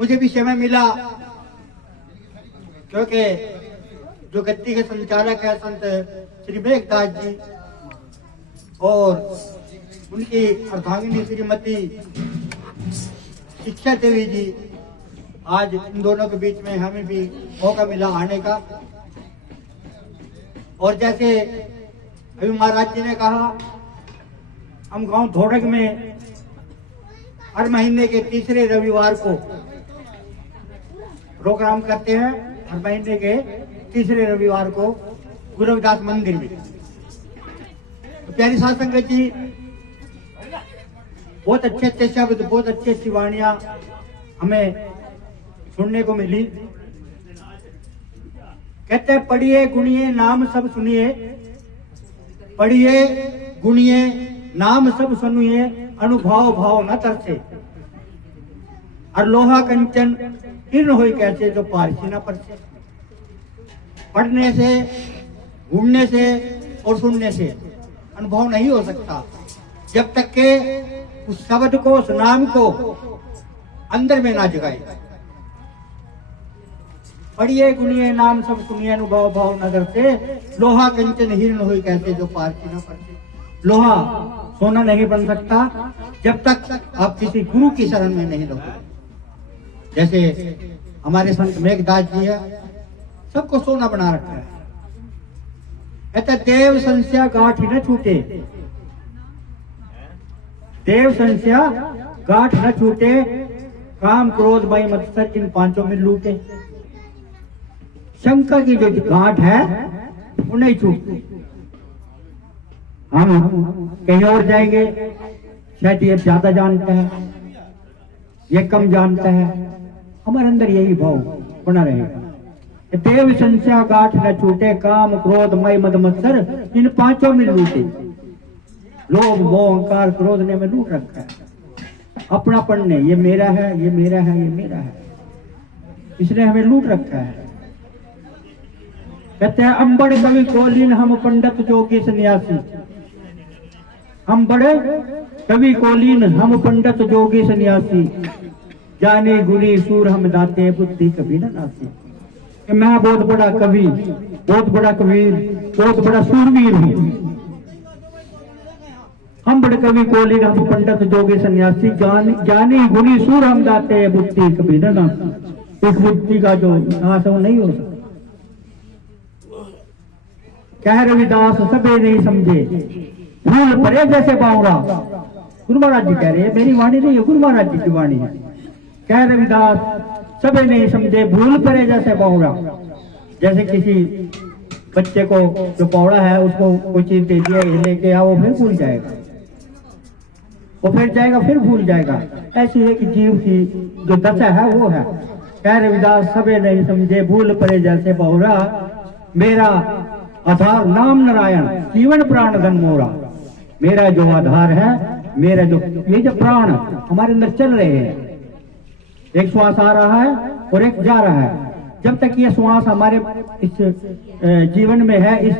मुझे भी समय मिला, क्योंकि जो गद्दी के संचालक है संत श्री मेघदास जी और उनकी अर्धांगिनी श्रीमती शिक्षा देवी जी, आज इन दोनों के बीच में हमें भी मौका मिला आने का। और जैसे अभी महाराज जी ने कहा, हम गांव धोड़क में हर महीने के तीसरे रविवार को प्रोग्राम करते हैं। हर महीने के तीसरे रविवार को गुरु रविदास मंदिर में। तो प्यारी साध संगत जी, बहुत अच्छे अच्छे शब्द, बहुत अच्छी अच्छी वाणियां हमें सुनने को मिली। कहते हैं पढ़िए गुणिए नाम सब सुनिए, पढ़िए गुणिए नाम सब सुनिए, अनुभव भाव न तरसे, और लोहा कंचन हीर्ण होई कैसे जो पारसी न परसे। पढ़ने से, घूमने से और सुनने से अनुभव नहीं हो सकता जब तक के उस शब्द को, उस नाम को अंदर में ना जगाए। पढ़िए गुणिए नाम सब सुनिए, अनुभव भाव नजर से, लोहा कंचन हीर्ण हुई कैसे जो पारसी न परसे। लोहा सोना नहीं बन सकता जब तक आप किसी गुरु की शरण में नहीं रहोगे। जैसे हमारे संत मेघदास जी है, सबको सोना बना रखा है। कहता देव संस्या गांठ न छूटे, देव संस्या गांठ न छूटे, काम क्रोध भय मत्सर इन पांचों में लूटे। शंकर की जो गांठ है वो नहीं छूटती। हम कहीं और जाएंगे, शायद ये ज्यादा जानता है, ये कम जानता है, हमारे अंदर यही भाव बना रहेगा। देव संस्या गांठ न छूटे, काम क्रोध मय मद मत्सर इन पांचों में लूटे। लोभ मोह अहंकार क्रोध ने में लूट रखा है। अपनापन ने, ये मेरा है, ये मेरा है, ये मेरा है, इसने हमें लूट रखा है। कहते हैं अंबड़ कवि कोलीन हम पंडित जोगी सन्यासी, हम बड़े कवि कोलीन हम पंडित जोगी सन्यासी, जाने गुनी सूर हम दाते बुद्धि कभी न नासी। कि मैं बहुत बड़ा कवि, बहुत बड़ा कबीर, बहुत बड़ा सूरवीर हूं। हम बड़े कवि कोलीन हम पंडित जोगी सन्यासी, जाने गुनी सूर हम दाते बुद्धि कभी न नासी। इस बुद्धि का जो नाश वो नहीं हो सकता। कह रविदास सबे नहीं समझे, भूल परे जैसे बावरा। गुरु महाराज जी कह रहे हैं, मेरी वाणी नहीं है, गुरु महाराज जी की वाणी है। कह रविदास सबे नहीं समझे, भूल परे जैसे बावरा। जैसे किसी बच्चे को जो पौड़ा है उसको कोई चीज दे दिया, ये लेके आओ, फिर भूल जाएगा, वो फिर जाएगा, फिर भूल जाएगा। ऐसी है कि जीव की जो दशा है वो है। कह रविदास सबे नहीं समझे, भूल परे जैसे बावरा। मेरा आधार नाम नारायण, जीवन प्राण धन मोरा। मेरा जो आधार है, मेरा जो ये जो प्राण हमारे अंदर चल रहे हैं, एक श्वास आ रहा है और एक जा रहा है। जब तक ये श्वास हमारे इस जीवन में है, इस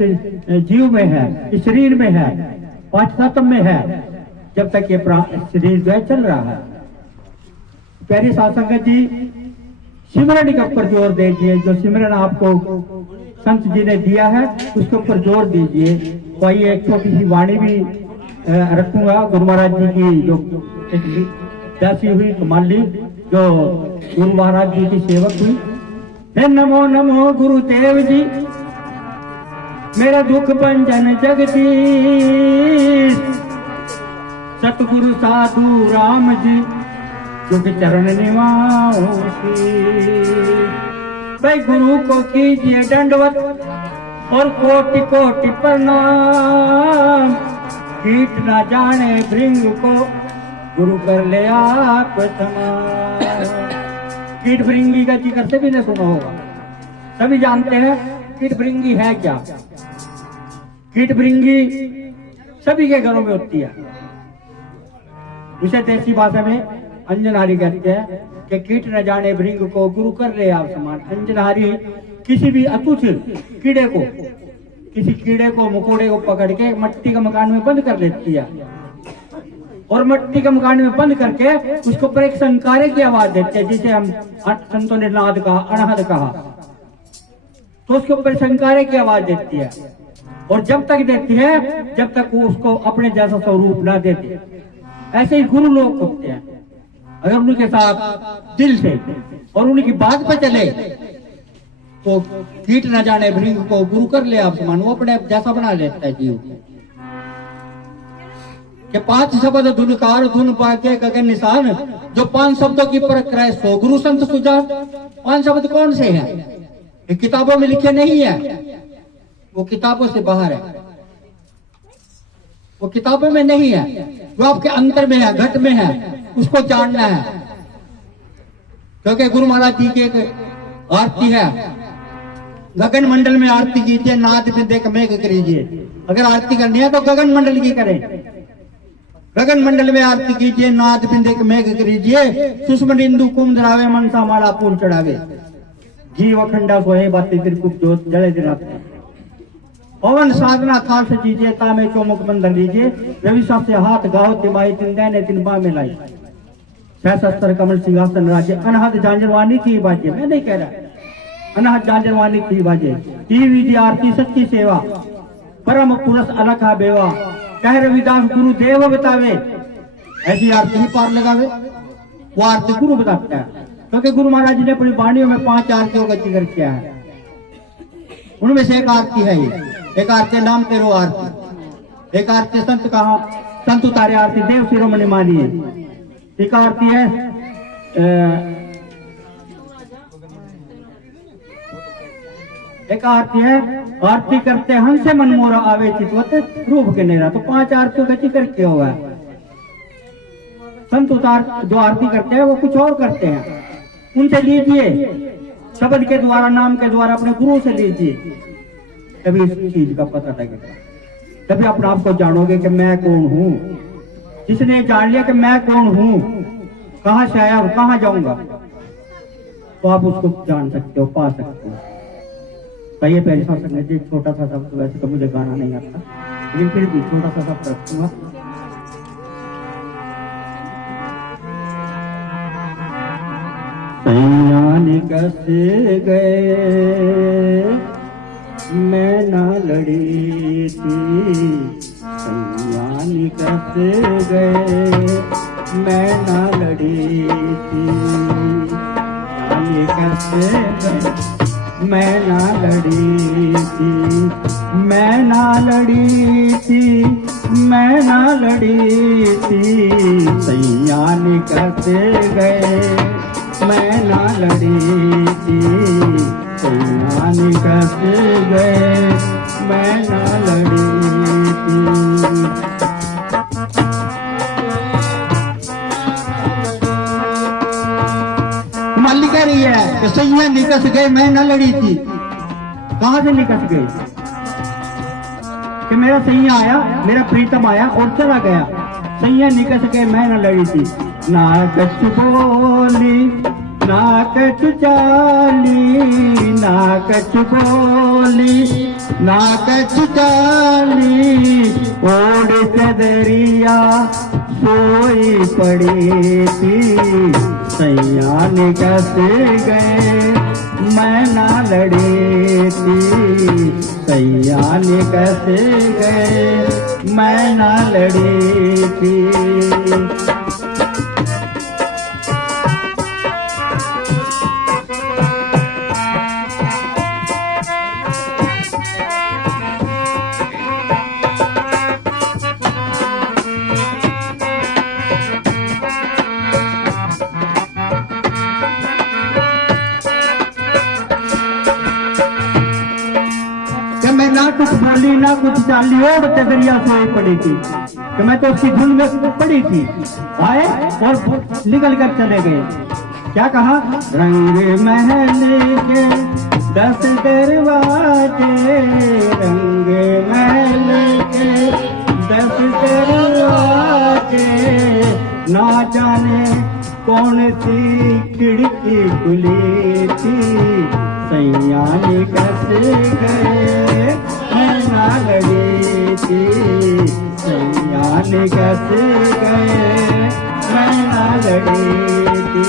जीव में है, इस शरीर में है, पांच तत्व में है, जब तक ये शरीर जो है चल रहा है। प्यारी साध संगत जी, सिमरन के ऊपर जोर दीजिए। जो सिमरन आपको संत जी ने दिया है उसके ऊपर जोर दीजिए। तो आइए एक छोटी सी वाणी भी रखूंगा गुरु महाराज जी की, जो प्यासी हुई कमाली, जो गुरु महाराज जी की सेवक हुई। नमो नमो गुरुदेव जी, मेरा दुख भंजन जगदीश, सतगुरु साधु राम जी जो कि चरण निवासी। भाई गुरु को कीजिए दंडवत और कोटि कोटि प्रणाम। कीट ना जाने भृंग को गुरु कर ले आप समान। कीट भृंगी का जिक्र से भी नहीं सुना होगा, सभी जानते हैं कीट भृंगी है क्या। कीट भृंगी सभी के घरों में होती है। उसे देसी भाषा में अंजनहारी कहते हैं कि कीट न जाने भृंग को गुरु कर ले आप समान। अंजनहारी किसी भी अतुच्छ कीड़े को, किसी कीड़े को, मकोड़े को पकड़ के मट्टी के मकान में बंद कर देती है और मट्टी के मकान में बंद करके उसके ऊपर एक शंकारे की आवाज देते हैं, जिसे हम संतों ने नाद कहा, अनहद कहा। तो उसके ऊपर शंकारे की आवाज देती है, और जब तक देती है जब तक वो उसको अपने जैसा स्वरूप ना देते। ऐसे ही गुरु लोग होते हैं, अगर उनके साथ दिल से और उनकी बात पे चले तो कीट न जाने भृंग को गुरु कर ले आप समान, वो अपने जैसा बना लेता है जीव के। 5 शब्द धुनकार धुन पाके गगन निशान, जो 5 शब्दों की परख कराए 100 गुरु संत सुजान। 5 शब्द कौन से हैं? ये किताबों में लिखे नहीं है, वो किताबों से बाहर है, वो किताबों में नहीं है, वो आपके अंतर में है, घट में है, उसको जानना है। क्योंकि गुरु महाराज जी की एक आरती है, गगन मंडल में आरती कीजिए, नाद में देख मेघ करीजिए। अगर आरती करनी है तो गगन मंडल की करें, गगन मंडल में आरती कीजिए, नाद में देख मेघ करीजिए। सुषम इंदु कुम धरावे, मनसा माला फूल चढ़ावे। जीव अखंडा सोहे बाती त्रिकुट जोत जले दिन रात। पवन साधना खाल से कीजिए, तामे चौमुख बंधन लीजिए। रवि से हाथ गाओ तिमाही, दिन दैने दिन बा में लाई। सहस्त्र कमल सिंहासन राज्य, अनहद झांझरवानी की बाजे। मैं नहीं कह रहा, अनहद झांझरवानी की बाजे। टीवी दी आरती सच्ची सेवा, परम पुरुष अलखा बेवा। कह रविदास गुरु देव बतावे, ऐसी आरती ही पार लगावे। वो आरती गुरु बताता है, क्योंकि गुरु महाराज जी ने अपनी वाणियों में 5 आरतियों का जिक्र किया है। उनमें से एक आरती है ये, एक आरती नाम तेरो आरती, एक आरती संत कहा संत उतारे आरती देव शिरोमणि मानिए। एक आरती है एक आरती है आरती करते हंसे मन मोरा आवे चितवत रूप के नेरा। तो 5 आरतियों का जिक्र किया हुआ है। संत उतार जो आरती करते हैं वो कुछ और करते हैं, उनसे लीजिए शब्द के द्वारा, नाम के द्वारा, अपने गुरु से लीजिए, तभी इस चीज का पता लगेगा। तभी अपने आप को जानोगे कि मैं कौन हूँ। जिसने जान लिया कि मैं कौन हूँ, कहाँ से आया हूँ, कहाँ जाऊंगा, तो आप उसको जान सकते हो, पा सकते हो। कहिए प्यारी सा संगत जी, छोटा सा शब्द, वैसे तो मुझे गाना नहीं आता, लेकिन फिर भी छोटा सा शब्द रखूंगा। सैया निकस गए मैं ना लड़ी थी, सैया निकस गए मैं ना लड़ी थी। निकस गए मैं ना लड़ी थी, मैं ना लड़ी थी, मैं ना लड़ी थी। सैया निकस गए मैं ना लड़ी थी, सैया निकस गए मैं ना लड़ी थी। माली कह रही है कि सैया निकस गए मैं ना लड़ी थी। कहां से निकस गई? कि मेरा सैया आया, मेरा प्रीतम आया और चला गया। सैया निकस गए मैं ना लड़ी थी। ना कछु बोली ना कछु चाली, ना कछु बोली ना कछु चाली। ओढ़ चदरिया सोई पड़ी थी, सैया निकस गए मैं ना लड़ी थी, सैया निकस गए मैं ना लड़ी थी। मैं ना कुछ बोली ना कुछ चाली, और चदरिया सोई पड़ी थी कि मैं तो उसकी धुन में पड़ी थी। आए और निकल कर चले गए। क्या कहा? रंग महल के 10 दरवाजे, रंग महल के 10 दरवाजे। ना जाने कौन सी खिड़की खुली थी, सैया निकस गए मैं ना लड़ी थी, सैया सैया निकस गए मैं ना लड़ी थी।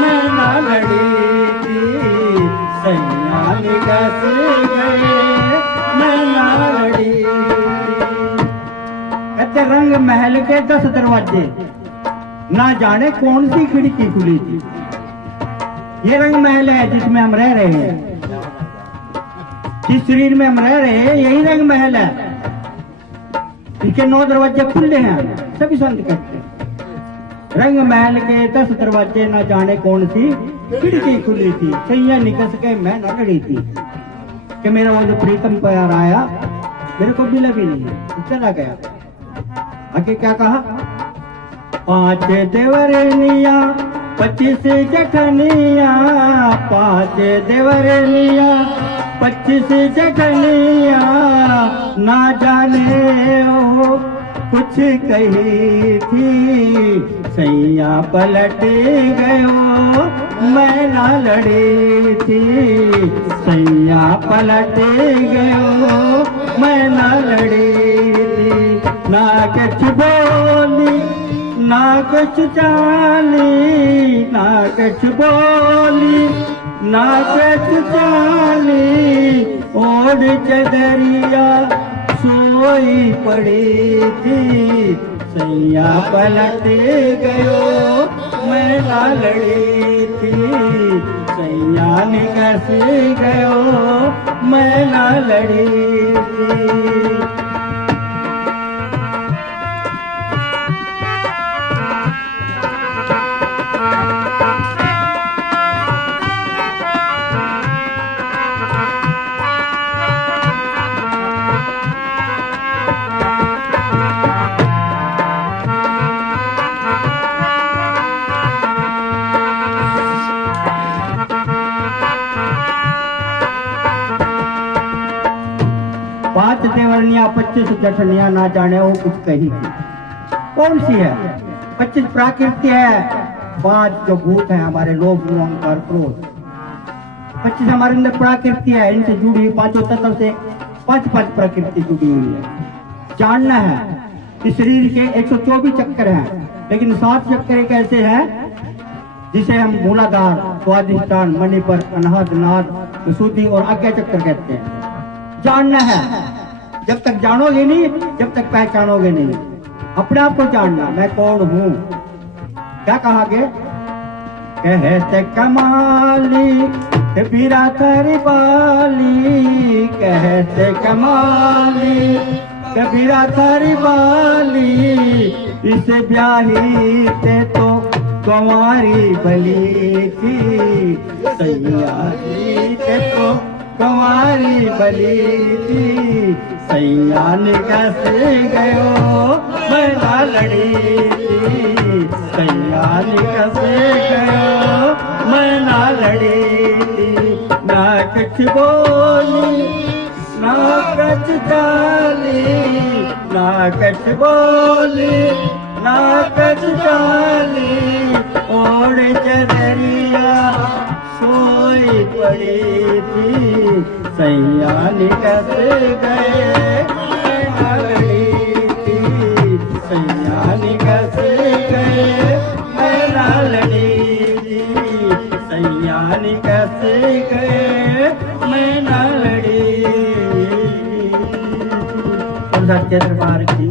मैं ना लड़ी थी सैया निकस गए मैं ना लड़ी थी। कहते रंग महल के 10 दरवाजे ना जाने कौन सी खिड़की खुली थी। ये रंग महल है जिसमें हम रह रहे हैं, जिस शरीर में हम रह रहे हैं यही रंग महल है। इसके 9 दरवाजे खुले हैं, सभी संत कहते हैं। रंग महल के 10 दरवाजे न जाने कौन सी खिड़की खुली थी, सैया निकस के मैं न लड़ी थी। कि मेरा वो जो प्रीतम प्यार आया मेरे को मिला भी नहीं, चला गया। आगे क्या कहा? 5 देवरनिया 25 जठनिया, 5 देवरनिया 25 जठनिया, ना जाने ओ कुछ कही थी सैया पलट गयो मैं ना लड़ी थी। सैया पलट गयो मैं ना लड़ी थी। ना कुछ बोली ना कुछ चाली, ना कुछ बोली ना कुछ चाली, ओढ़ चदरिया सोई पड़ी थी सैया पलट गयो मैं ना लड़ी थी। सैया निकस गयो मैं ना लड़ी थी। पांच देवरनिया 25 जठनिया ना जाने वो कुछ कही थी। कौन सी है? 25 प्राकृति है, 5 जो भूत है हमारे लोभ अहंकार क्रोध। 25 हमारे अंदर प्राकृति है, इनसे जुड़ी हुई 5 तत्व से 5 प्रकृति जुड़ी हुई है। जानना है कि शरीर के 124 चक्कर हैं, लेकिन 7 चक्कर एक ऐसे हैं जिसे हम मूलाधार, स्वाधिष्ठान, मणिपुर, अनाहत, नाद, विशुद्धि और आज्ञा चक्कर कहते हैं। जानना है, जब तक जानोगे नहीं जब तक पहचानोगे नहीं। अपने आप को जानना, मैं कौन हूँ। क्या कहा गे? कहते कमाली बीरा थारी बाली, कहते कमाली कबीरा थारी बाली, इसे ब्याही ते तो कुंवारी बली थी सैया ते तो कुंवारी बली थी। सैया निकस गयो मैं ना लड़ी थी। सैया निकस गयो मैं ना लड़ी थी। ना कुछ बोली ना कुछ चाली, ना कुछ बोली ना कुछ चाली, ओढ़ चदरिया सोई पड़ी थी सैया निकस गए मैं ना लड़ी थी। सैया निकस गए मैं ना लड़ी थी। सैया निकस गए मैं ना लड़ी। दरबार की